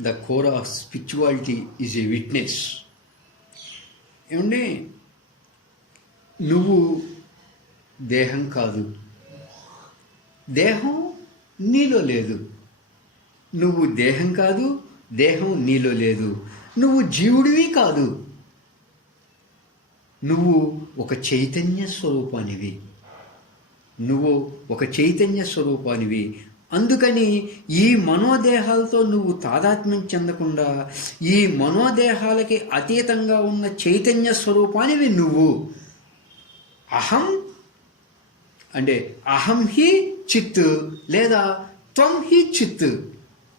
The core of spirituality is a witness ఏమండి? నువ్వు దేహం కాదు. దేహం నీలో లేదు. నువ్వు దేహం కాదు దేహం నీలో లేదు. నువ్వు జీవుడివి కాదు. నువ్వు ఒక చైతన్య స్వరూపానివి. నువ్వు ఒక చైతన్య స్వరూపానివి. అందుకని ఈ మనోదేహాలతో నువ్వు తాదాత్మ్యం చెందకుండా ఈ మనోదేహాలకి అతీతంగా ఉన్న చైతన్య స్వరూపానివి నువ్వు. అహం అంటే అహం హి చిత్ లేదా త్వం హి చిత్.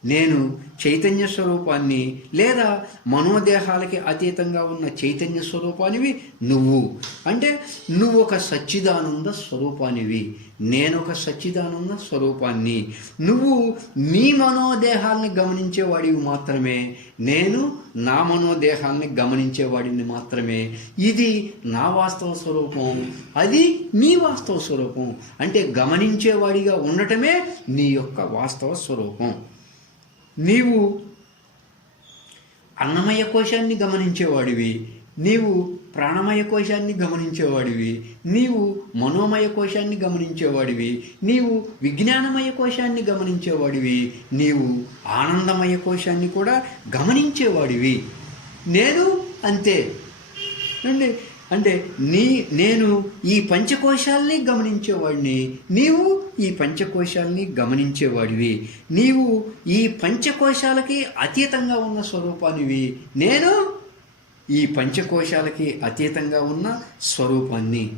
నేను చైతన్య స్వరూపాన్ని లేదా మనోదేహాలకి అతీతంగా ఉన్న చైతన్య స్వరూపానివి నువ్వు. అంటే నువ్వు ఒక సచ్చిదానంద స్వరూపానివి. నేను ఒక సచ్చిదానంద స్వరూపాన్ని. నువ్వు నీ మనోదేహాల్ని గమనించేవాడివి మాత్రమే. నేను నా మనోదేహాల్ని గమనించేవాడిని మాత్రమే. ఇది నా వాస్తవ స్వరూపం. అది నీ వాస్తవ స్వరూపం. అంటే గమనించేవాడిగా ఉండటమే నీ యొక్క వాస్తవ స్వరూపం. నీవు అన్నమయ కోశాన్ని గమనించేవాడివి నీవు ప్రాణమయ కోశాన్ని గమనించేవాడివి నీవు మనోమయ కోశాన్ని గమనించేవాడివి నీవు విజ్ఞానమయ కోశాన్ని గమనించేవాడివి నీవు ఆనందమయ కోశాన్ని కూడా గమనించేవాడివి. నేను అంతే. అండి అంటే నీ నేను ఈ పంచకోశాల్ని గమనించేవాడిని నీవు ఈ పంచకోశాల్ని గమనించేవాడివి నీవు ఈ పంచకోశాలకి అతీతంగా ఉన్న స్వరూపానివి నేను ఈ పంచకోశాలకి అతీతంగా ఉన్న స్వరూపాన్ని.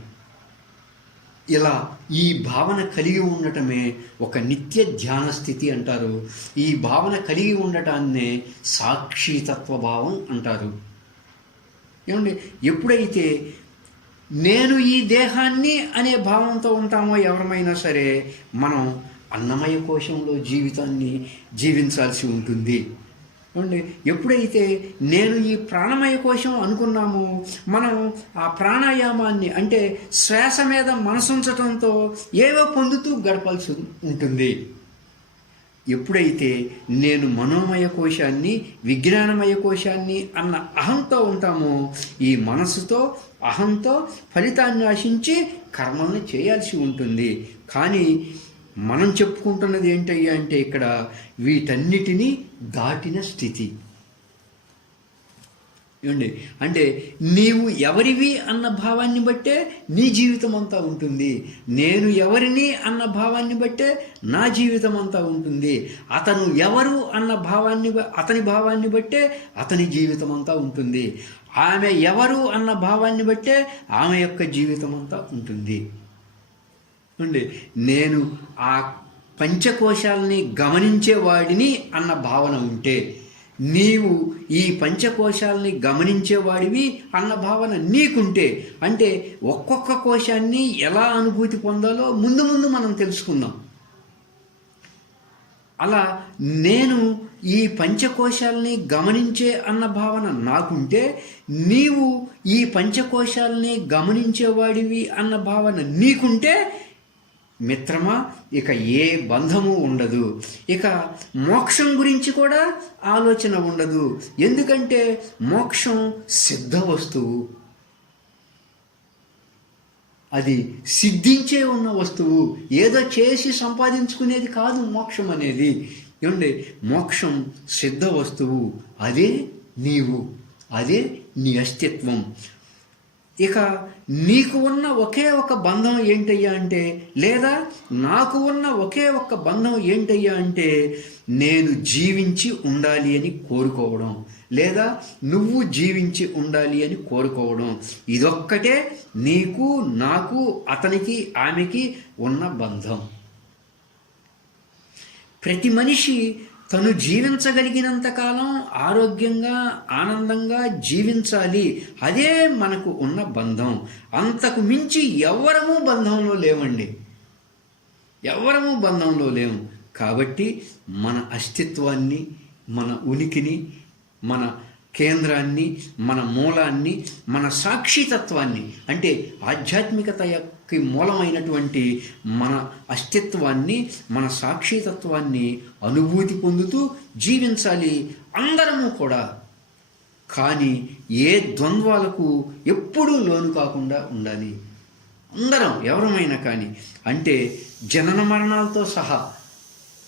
ఇలా ఈ భావన కలిగి ఉండటమే ఒక నిత్య ధ్యాన స్థితి అంటారు. ఈ భావన కలిగి ఉండటాన్నే సాక్షితత్వ భావం అంటారు. ఏమండి ఎప్పుడైతే నేను ఈ దేహాన్ని అనే భావంతో ఉంటామో ఎవరమైనా సరే మనం అన్నమయ కోశంలో జీవితాన్ని జీవించాల్సి ఉంటుంది. ఏమండి ఎప్పుడైతే నేను ఈ ప్రాణమయ కోశం అనుకున్నామో మనం ఆ ప్రాణాయామాన్ని అంటే శ్వాస మీద మనసుంచడంతో ఏవో పొందుతూ గడపాల్సి ఉంటుంది. ఎప్పుడైతే నేను మనోమయ కోశాన్ని విజ్ఞానమయ కోశాన్ని అన్న అహంతో ఉంటామో ఈ మనసుతో అహంతో ఫలితాన్ని ఆశించి కర్మల్ని చేయాల్సి ఉంటుంది. కానీ మనం చెప్పుకుంటున్నది ఏంటయ్యా అంటే ఇక్కడ వీటన్నిటినీ దాటిన స్థితి. ఏమండి? అంటే నీవు ఎవరివి అన్న భావాన్ని బట్టే నీ జీవితం అంతా ఉంటుంది. నేను ఎవరిని అన్న భావాన్ని బట్టే నా జీవితం అంతా ఉంటుంది. అతను ఎవరు అన్న భావాన్ని అతని భావాన్ని బట్టే అతని జీవితం అంతా ఉంటుంది. ఆమె ఎవరు అన్న భావాన్ని బట్టే ఆమె యొక్క జీవితం అంతా ఉంటుంది. అండి నేను ఆ పంచకోశాలని గమనించేవాడిని అన్న భావన ఉంటే నీవు ఈ పంచకోశాలని గమనించేవాడివి అన్న భావన నీకుంటే అంటే ఒక్కొక్క కోశాన్ని ఎలా అనుభూతి పొందాలో ముందు ముందు మనం తెలుసుకుందాం. అలా నేను ఈ పంచకోశాలని గమనించే అన్న భావన నాకుంటే నీవు ఈ పంచకోశాలని గమనించేవాడివి అన్న భావన నీకుంటే మిత్రమా? ఇక ఏ బంధము ఉండదు. ఇక మోక్షం గురించి కూడా ఆలోచన ఉండదు. ఎందుకంటే మోక్షం సిద్ధ వస్తువు. అది సిద్ధించే ఉన్న వస్తువు. ఏదో చేసి సంపాదించుకునేది కాదు మోక్షం అనేది. ఏమండి? మోక్షం సిద్ధ వస్తువు. అదే నీవు. అదే నీ అస్తిత్వం. ఇక నీకు ఉన్న ఒకే ఒక బంధం ఏంటయ్యా అంటే లేదా నాకు ఉన్న ఒకే ఒక బంధం ఏంటయ్యా అంటే నేను జీవించి ఉండాలి అని కోరుకోవడం లేదా నువ్వు జీవించి ఉండాలి అని కోరుకోవడం. ఇదొక్కటే నీకు నాకు అతనికి ఆమెకి ఉన్న బంధం. ప్రతి మనిషి తను జీవించగలిగినంత కాలం ఆరోగ్యంగా ఆనందంగా జీవించాలి. అదే మనకు ఉన్న బంధం. అంతకు మించి ఎవ్వరము బంధంలో లేవండి ఎవ్వరము బంధంలో లేము కాబట్టి మన అస్తిత్వాన్ని మన ఉనికిని మన కేంద్రాన్ని మన మూలాన్ని మన సాక్షితత్వాన్ని అంటే ఆధ్యాత్మికత యొక్క మూలమైనటువంటి మన అస్తిత్వాన్ని మన సాక్షితత్వాన్ని అనుభూతి పొందుతూ జీవించాలి అందరము కూడా. కానీ ఏ ద్వంద్వాలకు ఎప్పుడూ లోను కాకుండా ఉండాలి. అందరం ఎవరమైనా కానీ. అంటే జనన మరణాలతో సహా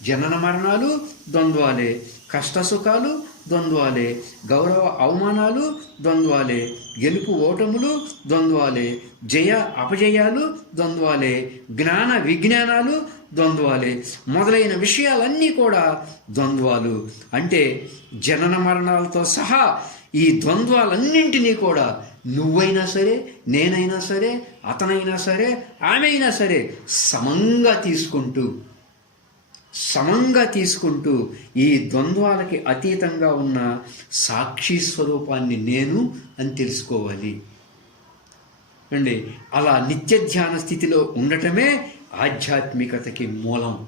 జనన మరణాలు ద్వంద్వాలే. కష్టసుఖాలు ద్వంద్వాలే. గౌరవ అవమానాలు ద్వంద్వాలే. గెలుపు ఓటములు ద్వంద్వాలే. జయ అపజయాలు ద్వంద్వాలే. జ్ఞాన విజ్ఞానాలు ద్వంద్వాలే. మొదలైన విషయాలన్నీ కూడా ద్వంద్వాలు. అంటే జనన మరణాలతో సహా ఈ ద్వంద్వాలన్నింటినీ కూడా నువ్వైనా సరే నేనైనా సరే అతనైనా సరే ఆమె అయినా సరే సమంగా తీసుకుంటూ సమంగా తీసుకుంటూ ఈ ద్వంద్వాలకి అతీతంగా ఉన్న సాక్షి స్వరూపాన్ని నేను అని తెలుసుకోవాలి. అండి అలా నిత్య ధ్యాన స్థితిలో ఉండటమే ఆధ్యాత్మికతకి మూలం.